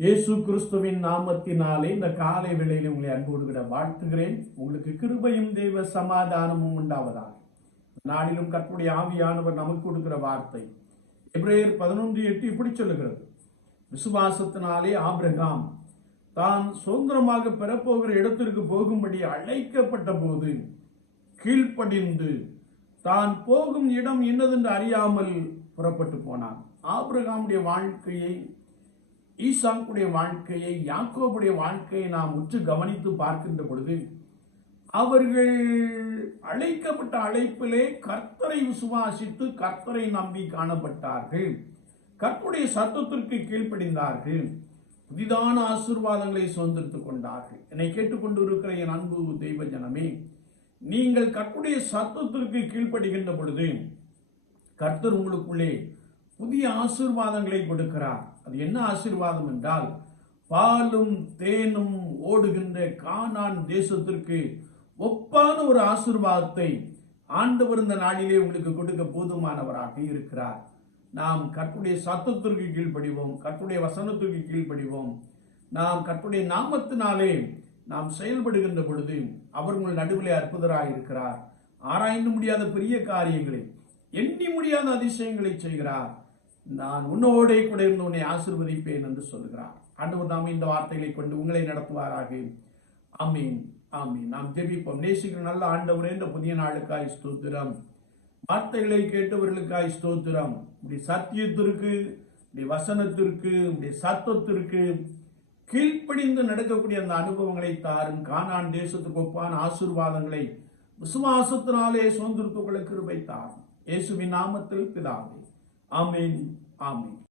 இயேசு கிறிஸ்துவின் நாமத்தினாலே இந்த காலை வேளையில் உங்களை அன்போடு விட வாழ்த்துகிறேன். உங்களுக்கு கிருபையும் தெய்வ சமாதானமும் உண்டாவதாக. நாடிலும் கற்புடைய ஆவியானவர் நமக்கு கொடுக்கிற வார்த்தை. எப்ரேயர் பதினொன்று எட்டு இப்படி சொல்லுகிறது. விசுவாசத்தினாலே ஆபிரகாம் தான் சுதந்திரமாக பெறப்போகிற இடத்திற்கு போகும்படி அழைக்கப்பட்ட போது கீழ்ப்படிந்து தான் போகும் இடம் என்னதென்று அறியாமல் புறப்பட்டு போனான். ஆபிரகாமுடைய வாழ்க்கையை ஈசாக்குடைய வாழ்க்கையை யாக்கோபுடைய வாழ்க்கையை நாம் உற்று கவனித்து பார்க்கின்ற பொழுது அவர்கள் அழைக்கப்பட்ட அழைப்பிலே கர்த்தரை விசுவாசித்து கர்த்தரை நம்பி காணப்பட்டார்கள். கர்த்தருடைய சத்தத்திற்கு கீழ்ப்படிந்தார்கள். புதிதான ஆசீர்வாதங்களை சுதந்திரத்துக் கொண்டார்கள். என்னை கேட்டுக்கொண்டு இருக்கிற என் அன்பு தெய்வ ஜனமே நீங்கள் கர்த்தருடைய சத்தத்திற்கு கீழ்ப்படுகின்ற பொழுது கர்த்தர் உங்களுக்குள்ளே புதிய ஆசீர்வாதங்களை கொடுக்கிறார். அது என்ன ஆசீர்வாதம் என்றால் பாலும் தேனும் ஓடுகின்ற கானான் தேசத்திற்கு ஒப்பான ஒரு ஆசீர்வாதத்தை ஆண்டவர் இந்த நாளிலே உங்களுக்கு கொடுக்க போதுமானவராக இருக்கிறார். நாம் கற்புடைய சத்தத்திற்கு கீழ்ப்படிவோம் கற்புடைய வசனத்திற்கு கீழ்ப்படிவோம். நாம் கற்புடைய நாமத்தினாலே நாம் செயல்படுகின்ற பொழுது அவர்கள் நடுவிலே அற்புதராக இருக்கிறார். ஆராய்ந்து முடியாத பெரிய காரியங்களை எண்ணி முடியாத அதிசயங்களை செய்கிறார். நான் உன்னோடே கூட இருந்து உன்னை ஆசிர்வதிப்பேன் என்று சொல்லுகிறார் ஆண்டவர் நாம் இந்த வார்த்தைகளை கொண்டு உங்களை நடத்துவாராக. ஆமீன் ஆமீன். நாம் ஜெபிப்போம். நேசிக்கிற நல்ல ஆண்டவரே இந்த புதிய நாளுக்காய் ஸ்தோத்திரம். வார்த்தைகளை கேட்டவர்களுக்காய் ஸ்தோத்திரம். இப்படி சத்தியத்திற்கு இப்படி வசனத்திற்கு இப்படி சத்தத்திற்கு கீழ்ப்படிந்து நடக்கக்கூடிய அந்த அனுபவங்களை தாரும். கானான் தேசத்துக்கு ஒப்பான ஆசீர்வாதங்களை விசுவாசத்தினாலே சுதந்திரத்துக்களை கிருபை தாரும். இயேசுவின் நாமத்தில் பிதாவே. ஆமீன் ஆமீன்